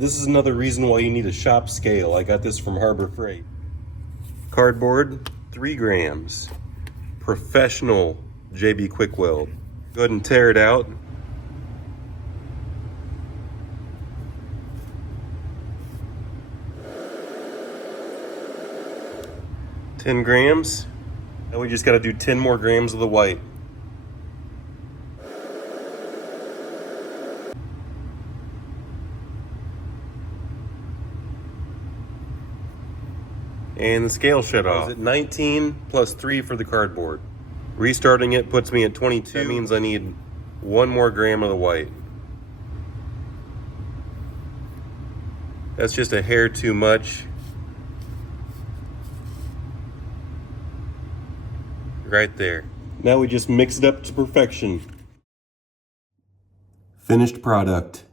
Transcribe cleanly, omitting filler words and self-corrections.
This is another reason why you need a shop scale. I got this from Harbor Freight. Cardboard, 3 grams. Professional JB Quick Weld. Go ahead and tear it out. $10 grams. Now we just got to do 10 more grams of the white. And the scale shut off. I was at 19 plus 3 for the cardboard. Restarting it puts me at 22. That means I need 1 more gram of the white. That's just a hair too much. Right there. Now we just mix it up to perfection. Finished product.